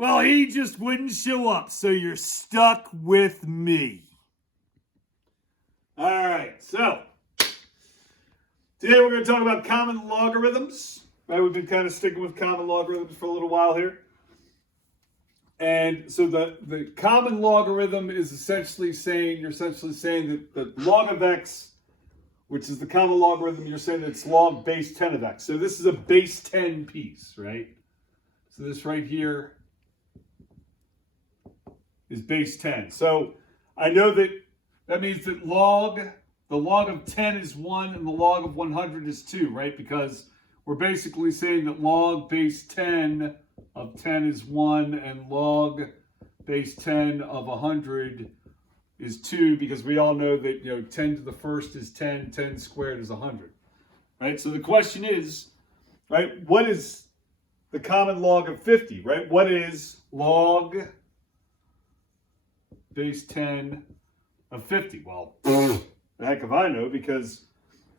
Well, he just wouldn't show up, so you're stuck with me. All right, so today we're going to talk about common logarithms. Right, we've been kind of sticking with common logarithms for a little while here. And so the common logarithm is essentially saying, you're essentially saying that log of x, which is the common logarithm, you're saying that it's log base 10 of x. So this is a base 10 piece, right? So this right here is base 10. So I know that means that the log of 10 is 1 and the log of 100 is 2, right? Because we're basically saying that log base 10 of 10 is 1 and log base 10 of 100 is 2, because we all know that 10 to the first is 10, 10 squared is 100. Right? So the question is, right, what is the common log of 50, right? What is log base 10 of 50? Well, the heck if I know, because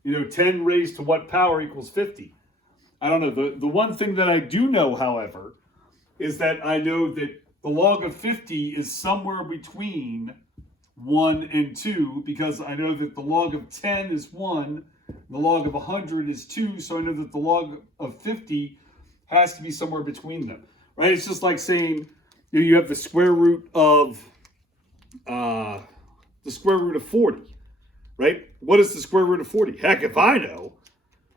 10 raised to what power equals 50? I don't know. The one thing that I do know, however, is that I know that the log of 50 is somewhere between 1 and 2, because I know that the log of 10 is 1, the log of 100 is 2, so I know that the log of 50 has to be somewhere between them, right? It's just like saying you have the square root of 40, right? What is the square root of 40? Heck if I know,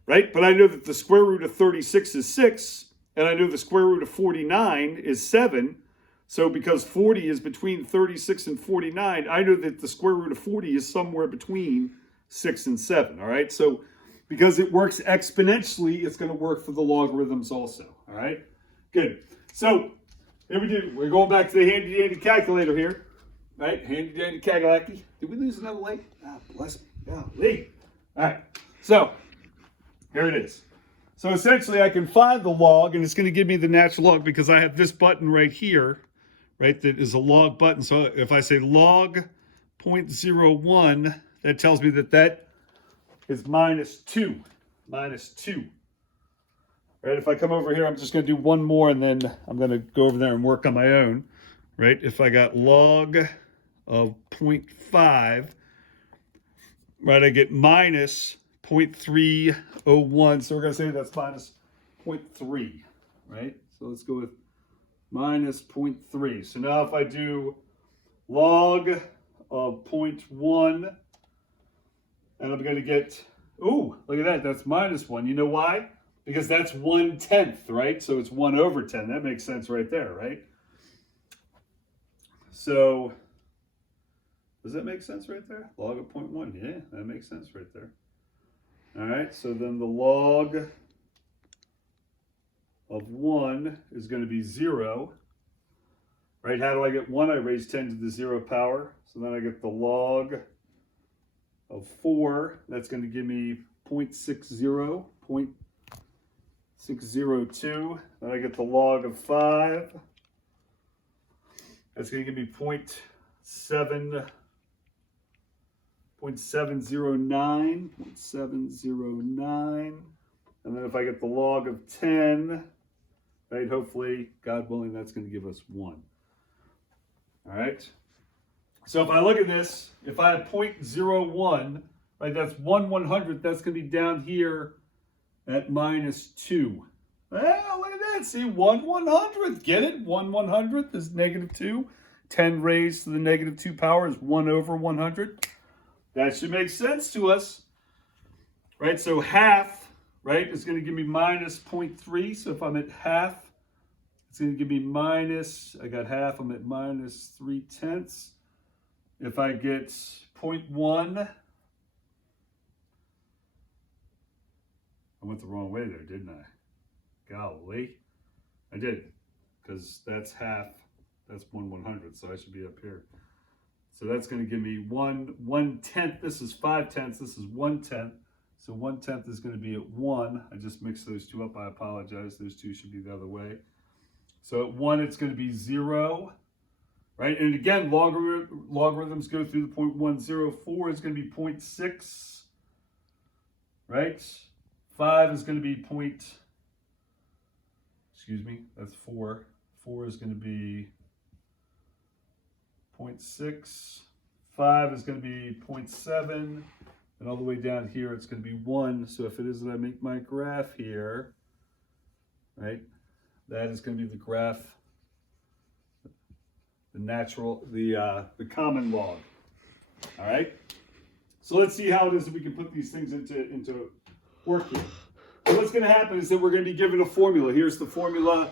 right? But I know that the square root of 36 is 6, and I know the square root of 49 is 7. So because 40 is between 36 and 49, I know that the square root of 40 is somewhere between 6 and 7, all right? So because it works exponentially, it's going to work for the logarithms also, all right? Good. So here we do. We're going back to the handy-dandy calculator here, right? Handy-dandy calculator. Did we lose another light? Ah, bless me. Golly. All right. So here it is. So essentially, I can find the log, and it's going to give me the natural log because I have this button right here, right, that is a log button. So if I say log 0.01, that tells me that is minus 2. Minus 2. Right, if I come over here, I'm just going to do one more, and then I'm going to go over there and work on my own. Right, if I got log of 0.5, right, I get minus 0.301. So we're going to say that's minus 0.3, right? So let's go with minus 0.3. So now if I do log of 0.1, and I'm going to get, ooh, look at that, that's minus 1. You know why? Because that's 1/10, right? So it's 1 over 10. That makes sense right there, right? So does that make sense right there? Log of 0.1, yeah, that makes sense right there. All right, so then the log of 1 is going to be 0. Right, how do I get 1? I raise 10 to the 0 power. So then I get the log of 4. That's going to give me 0.60, 0.602. Then I get the log of 5. That's going to give me 0.709, 0.709. And then if I get the log of 10, right, hopefully, God willing, that's going to give us 1. All right. So if I look at this, if I have 0.01, right, that's 1/100th, that's going to be down here at minus 2. Well, look at that. See, 1/100th. Get it? 1/100th is negative 2. 10 raised to the negative 2 power is 1 over 100. That should make sense to us. Right? So half, right, is going to give me minus 0.3. So if I'm at half, it's going to give me minus, I got half, I'm at minus 3/10. If I get 0.1, I went the wrong way there, didn't I? Golly. I did, because that's half, that's 1/100th, so I should be up here. So that's going to give me 1/10. This is 5/10. This is 1/10. So 1/10 is going to be at 1. I just mixed those two up. I apologize. Those two should be the other way. So at 1, it's going to be 0. Right? And again, logarithms go through the 0.104 is going to be 0.6. Right? 5 is going to be that's 4. 4 is going to be 0.6. 5 is going to be 0.7. And all the way down here, it's going to be 1. So if it is that I make my graph here, right, that is going to be the graph, the common log. All right. So let's see how it is that we can put these things into work here. So what's going to happen is that we're going to be given a formula. Here's the formula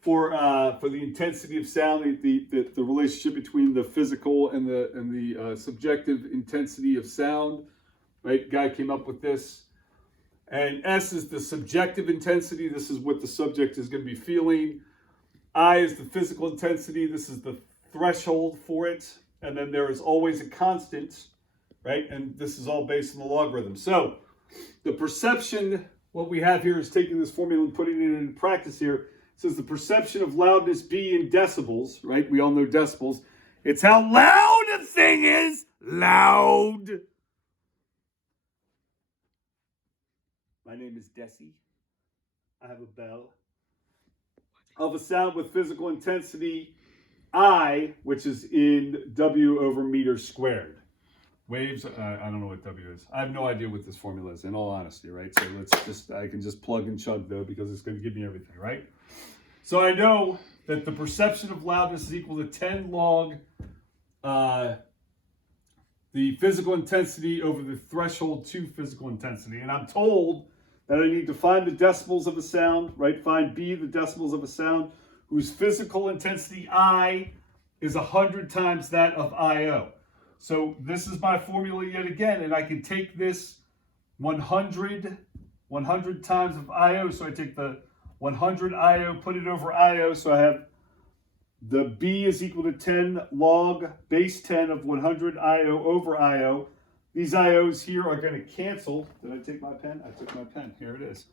for the intensity of sound, the relationship between the physical and the subjective intensity of sound. Right, guy came up with this. And S is the subjective intensity. This is what the subject is going to be feeling. I is the physical intensity. This is the threshold for it. And then there is always a constant, right? And this is all based on the logarithm. So the perception, what we have here is taking this formula and putting it into practice here. It says the perception of loudness B in decibels, right? We all know decibels. It's how loud a thing is. Loud. My name is Desi. I have a bell. Of a sound with physical intensity, I, which is in W over meter squared. Waves, I don't know what W is. I have no idea what this formula is, in all honesty, right? So I can just plug and chug though, because it's going to give me everything, right? So I know that the perception of loudness is equal to 10 log the physical intensity over the threshold to physical intensity. And I'm told that I need to find the decibels of a sound, right? Find B, the decibels of a sound, whose physical intensity I is 100 times that of IO. So this is my formula yet again, and I can take this 100 times of IO. So I take the 100 IO, put it over IO, so I have the B is equal to 10 log base 10 of 100 IO over IO. These IOs here are going to cancel. Did I take my pen? I took my pen. Here it is.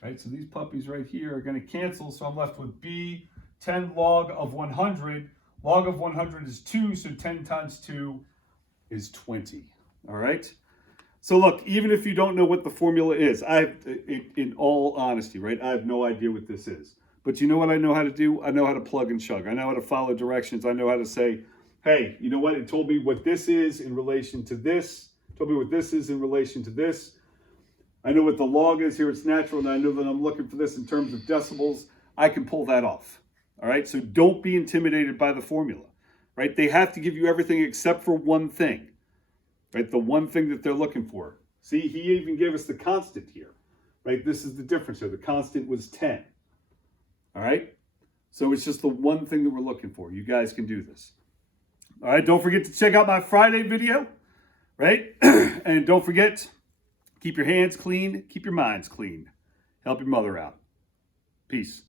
Right, so these puppies right here are going to cancel, so I'm left with B 10 log of 100. Log of 100 is 2, so 10 times 2 is 20. All right? So look, even if you don't know what the formula is, in all honesty, right, I have no idea what this is. But you know what I know how to do? I know how to plug and chug. I know how to follow directions. I know how to say, hey, you know what? It told me what this is in relation to this. It told me what this is in relation to this. I know what the log is here. It's natural, and I know that I'm looking for this in terms of decibels. I can pull that off. All right? So don't be intimidated by the formula. Right? They have to give you everything except for one thing. Right? The one thing that they're looking for. See, he even gave us the constant here. Right? This is the difference here. The constant was 10. All right? So it's just the one thing that we're looking for. You guys can do this. All right? Don't forget to check out my Friday video. Right? And don't forget, keep your hands clean. Keep your minds clean. Help your mother out. Peace.